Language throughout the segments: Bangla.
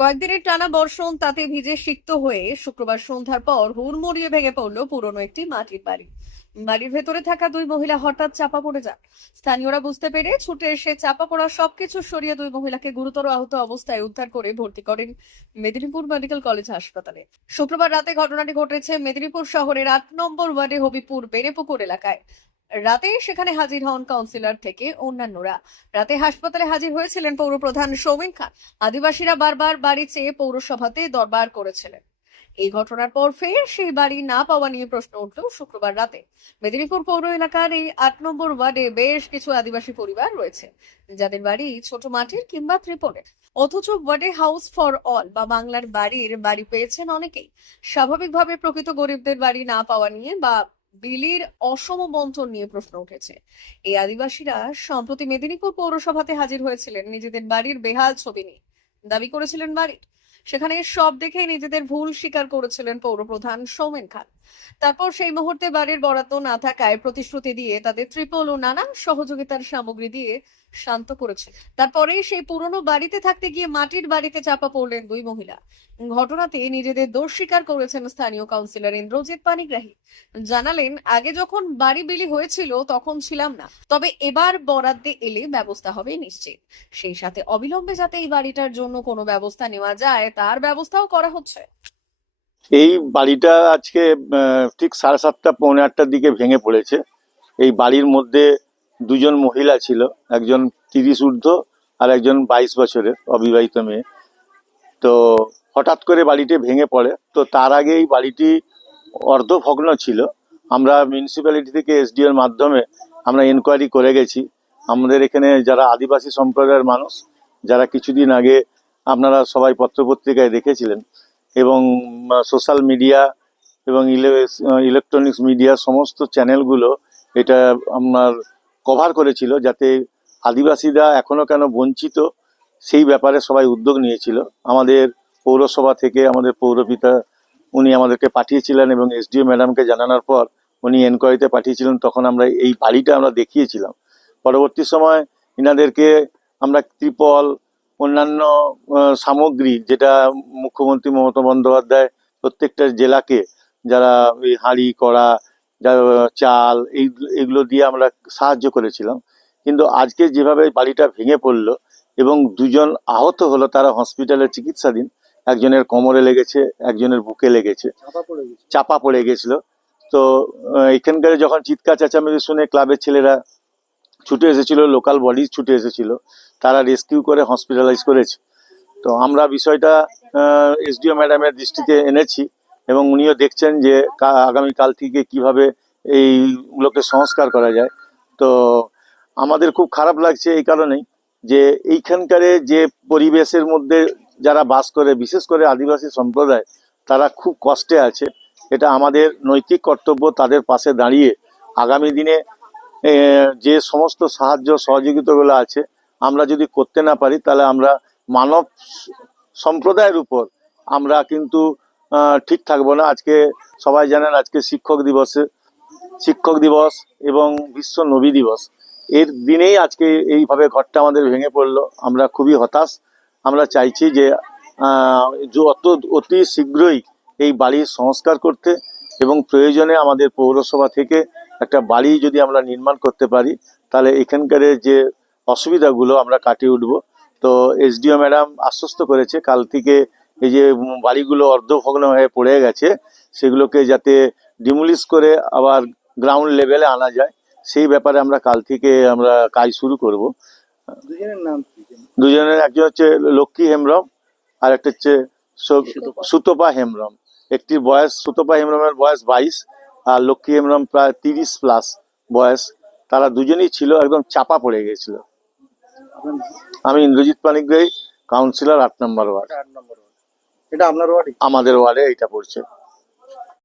কয়েকদিনের টানা বর্ষণ তাতে ভিজে সিক্ত হয়ে শুক্রবার সন্ধ্যার পর হুড়মুড়িয়ে ভেঙে পড়ল পুরনো একটি মাটির বাড়ি। বাড়ির ভেতরে থাকা দুই মহিলা হঠাৎ চাপা পড়ে যান। স্থানীয়রা বুঝতে পেরে ছুটে এসে চাপা পড়া সবকিছু সরিয়ে দুই মহিলাকে গুরুতর আহত অবস্থায় উদ্ধার করে ভর্তি করেন মেদিনীপুর মেডিকেল কলেজ হাসপাতালে। শুক্রবার রাতে ঘটনাটি ঘটেছে মেদিনীপুর শহরের আট নম্বর ওয়ার্ডে হবিপুর, বেড়েপুকুর এলাকায়। রাতে সেখানে হাজির হন কাউন্সিলর থেকে অন্যান্যরা। রাতে হাসপাতালে হাজির হয়েছিলেন পৌরপ্রধান সৌমিন খান। আদিবাসীরা বারবার বাড়ি চেয়ে পৌরসভাতে দরবার করেছিলেন। এই ঘটনার পর ফের সেই বাড়ি না পাওয়া নিয়ে প্রশ্ন উঠল শুক্রবার রাতে। মেদিনীপুর পৌর এলাকার এই আট নম্বর ওয়ার্ডে বেশ কিছু আদিবাসী পরিবার রয়েছে, যাদের বাড়ি ছোট মাটির কিংবা ত্রিপলের। অথচ ওয়ার্ডে হাউস ফর অল বা বাংলার বাড়ির বাড়ি পেয়েছেন অনেকেই। স্বাভাবিকভাবে প্রকৃত গরিবদের বাড়ি না পাওয়া নিয়ে বা বিলির অসম বন্টন নিয়ে প্রশ্ন উঠেছে। এই আদিবাসীরা সম্প্রতি মেদিনীপুর পৌরসভাতে হাজির হয়েছিলেন নিজেদের বাড়ির বেহাল ছবি নিয়ে। দাবি করেছিলেন বাড়ির। সেখানে সব দেখে নিজেদের ভুল স্বীকার করেছিলেন পৌরপ্রধান সৌমেন খান। তারপর সেই মুহূর্তে বাড়ির বরাদ্দ না থাকায় প্রতিশ্রুতি দিয়ে তাদের ত্রিপল ও নানান সহযোগিতার সামগ্রী দিয়ে শান্ত করেছে। তারপরে সেই পুরনো বাড়িতে থাকতে গিয়ে মাটির বাড়িতে চাপা পড়লেন দুই মহিলা। ঘটনাতে নিজেদের দোষ স্বীকার করেছেন স্থানীয় কাউন্সিলর ইন্দ্রজিৎ পানিগ্রাহী। জানালেন, আগে যখন বাড়ি বিলি হয়েছিল, তখন ছিলাম না। তবে এবার বরাদ্দে এলে ব্যবস্থা হবে নিশ্চিত। সেই সাথে অবিলম্বে যাতে এই বাড়িটার জন্য কোনো ব্যবস্থা নেওয়া যায়, তার ব্যবস্থাও করা হচ্ছে। এই বাড়িটা আজকে ঠিক সাড়ে সাতটা, পৌনে আটটার দিকে ভেঙে পড়েছে। এই বাড়ির মধ্যে দুজন মহিলা ছিল, একজন তিরিশ ঊর্ধ্ব আর একজন বাইশ বছরের অবিবাহিত মেয়ে। তো হঠাৎ করে বাড়িটি ভেঙে পড়ে। তো তার আগে এই বাড়িটি অর্ধভগ্ন ছিল। আমরা মিউনিসিপ্যালিটি থেকে এসডিওর মাধ্যমে আমরা এনকোয়ারি করে গেছি। আমাদের এখানে যারা আদিবাসী সম্প্রদায়ের মানুষ, যারা কিছুদিন আগে আপনারা সবাই পত্রপত্রিকায় দেখেছিলেন এবং সোশ্যাল মিডিয়া এবং ইলেকট্রনিক্স মিডিয়া সমস্ত চ্যানেলগুলো এটা আপনার কভার করেছিল যাতে আদিবাসীরা এখনও কেন বঞ্চিত সেই ব্যাপারে সবাই উদ্যোগ নিয়েছিল। আমাদের পৌরসভা থেকে আমাদের পৌরপিতা উনি আমাদেরকে পাঠিয়েছিলেন এবং এসডিও ম্যাডামকে জানানোর পর উনি এনকোয়ারিতে পাঠিয়েছিলেন, তখন আমরা এই বাড়িটা আমরা দেখিয়েছিলাম। পরবর্তী সময় ইনাদেরকে আমরা ত্রিপল অন্যান্য সামগ্রী যেটা মুখ্যমন্ত্রী মমতা বন্দ্যোপাধ্যায় প্রত্যেকটা জেলাকে যারা ওই হাঁড়ি কড়া যারা চাল এই এগুলো দিয়ে আমরা সাহায্য করেছিলাম। কিন্তু আজকে যেভাবে বাড়িটা ভেঙে পড়ল এবং দুজন আহত হলো তারা হসপিটালে চিকিৎসাধীন একজনের কোমরে লেগেছে একজনের বুকে লেগেছে চাপা পড়ে গেছিল। তো এখানকার যখন চিৎকার চেঁচামেচি শুনে ক্লাবের ছেলেরা ছুটে এসেছিল লোকাল বডি ছুটে এসেছিল তারা রেস্কিউ করে হসপিটালাইজ করেছে। তো আমরা বিষয়টা এসডিও ম্যাডামের দৃষ্টিতে এনেছি এবং উনিও দেখছেন যে আগামীকাল থেকে কীভাবে এইগুলোকে সংস্কার করা যায়। তো আমাদের খুব খারাপ লাগছে এই কারণেই যে এইখানকারে যে পরিবেশের মধ্যে যারা বাস করে, বিশেষ করে আদিবাসী সম্প্রদায়, তারা খুব কষ্টে আছে। এটা আমাদের নৈতিক কর্তব্য তাদের পাশে দাঁড়িয়ে। আগামী দিনে যে সমস্ত সাহায্য সহযোগিতাগুলো আছে আমরা যদি করতে না পারি, তাহলে আমরা মানব সম্প্রদায়ের উপর আমরা কিন্তু ঠিক থাকব না। আজকে সবাই জানেন, আজকে শিক্ষক দিবসে, শিক্ষক দিবস এবং বিশ্ব নবী দিবস। এর দিনেই আজকে এইভাবে ঘরটা আমাদের ভেঙে পড়ল। আমরা খুবই হতাশ। আমরা চাইছি যে অত, অতি শীঘ্রই এই বাড়ির সংস্কার করতে এবং প্রয়োজনে আমাদের পৌরসভা থেকে একটা বাড়ি যদি আমরা নির্মাণ করতে পারি, তাহলে এখানকার যে অসুবিধাগুলো আমরা কাটিয়ে উঠবো। তো এসডিও ম্যাডাম আশ্বস্ত করেছে কাল থেকে এই যে বাড়িগুলো অর্ধভগ্ন হয়ে পড়ে গেছে সেগুলোকে যাতে ডিমোলিশ করে আবার গ্রাউন্ড লেভেলে আনা যায় সেই ব্যাপারে আমরা কাল থেকে আমরা কাজ শুরু করব। দুজনের নাম দুজনের একজন হচ্ছে লক্ষ্মী হেমব্রম আর একটা হচ্ছে সুতপা। হেমব্রম। একটির বয়স সুতপা হেমব্রমের বয়স বাইশ আর লক্ষ্মী হেমব্রম প্রায় তিরিশ প্লাস বয়স। তারা দুজনেই ছিল একদম চাপা পড়ে গেছিল। আমি ইন্দ্রজিৎ পানিগ্রাহী কাউন্সিলর আট নম্বর ওয়ার্ড। আট নম্বর ওয়ার্ড। এটা আপনার ওয়ার্ডে আমাদের ওয়ার্ডে এটা পড়ছে।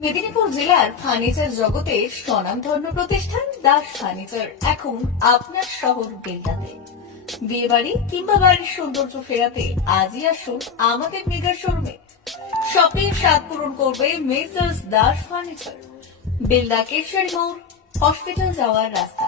মেদিনীপুর জেলার ফার্নিচার জগতের স্বনামধন্য প্রতিষ্ঠান দাস ফার্নিচার এখন আপনার শহর বেলদাতে বিয়ে বাড়ি কিংবা বাড়ির সৌন্দর্য ফেরাতে আজই আসুন আমাদের মেগা শোরুমে। শপিং স্বাদ পূরণ করবে মেসার্স দাস ফার্নিচার। বেলদা কেশরী মোড় হসপিটাল যাওয়ার রাস্তায়